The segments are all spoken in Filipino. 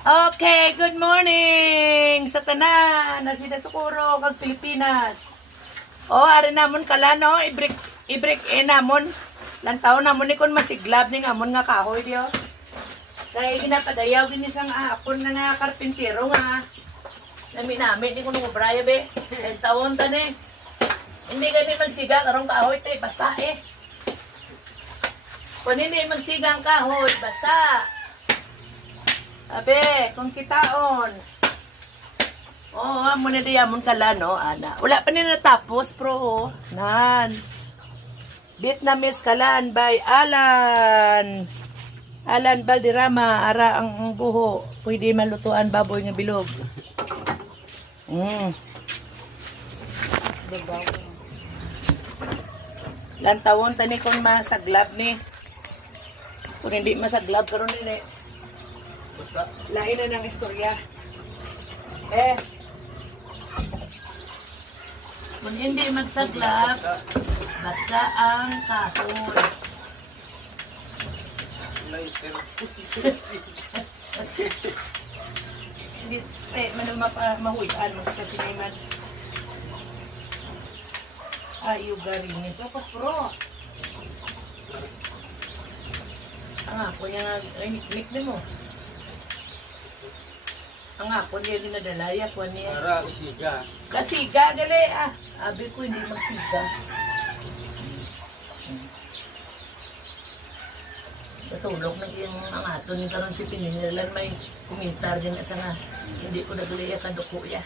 Okay, good morning sa tanan na sida Sukuro kag Pilipinas. Oh, ari namon kala no, i-break namon. Lantaw namon ni kon masiglab ning amon nga kahoy dio. Kay ginapadayaw gini sang apon na nga karpintero nga. Nami ni kuno braya be. El tawon tani. Hindi kami magsiga karong kahoy tay basa eh. Kung hindi magsiga ang kahoy, basa. Abe, kung kitaon. Oo, muna diamon kala, no, ana. Wala pa nila natapos, pro. Nan. Vietnamese kalan by Alan. Alan Valderrama, ara ang buho. Pwede malutuan baboy nga bilog. Lantawon tani kung masaglab ni. Kung hindi masaglab karon ni. Lain na ng istorya. Kung hindi magsaglap, basa ang kahoy. Hindi, mahuyan mo kasi naman. Ayaw garing ito. Tapos bro. Ang ako niya nga, niknik mo. Ang ako niya dinadalaya ko niya. Para kasiga. Kasiga, gali ah. Abi ko hindi magsiga. Natulog na yung ang ato ni karon si Pinilan may kumitar din sa nga. Hindi ko nagalaya kaduko ya.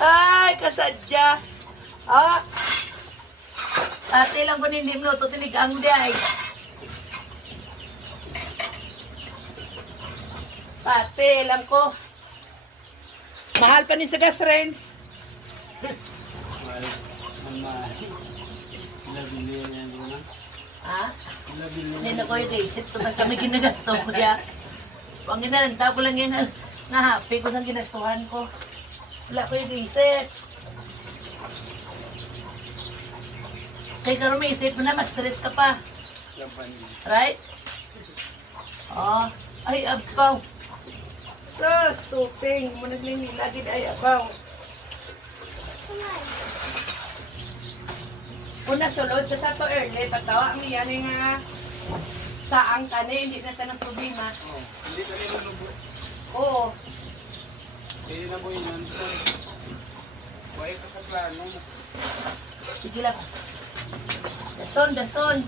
Ay, kasadya. Ah. Ate lang ko hindi mo to tinigang di ay. Pate lang ko. Mahal pa ni sa gas range. Mahal. Nabili niya doon. Ha? Nabili Hindi na ko yung isip. Tapos kami ginagasto ko ya. Pang ginalanta ko lang yung nahappy ko sa ginastuhan ko. Wala ko yung isip. Kaya karoon may isip mo na, mas stress ka pa. Right? Oh. Ay, abaw. Sa stuping. Muna lagi ay abaw. Una sulod ka sa to early. Pagtawa ang iyan nga saang kani. Hindi na tanong problema. Hindi ka nila nubo. Oo. Hindi na mo yun. Huwag ka kaplano. Sige lang. Dason, dason.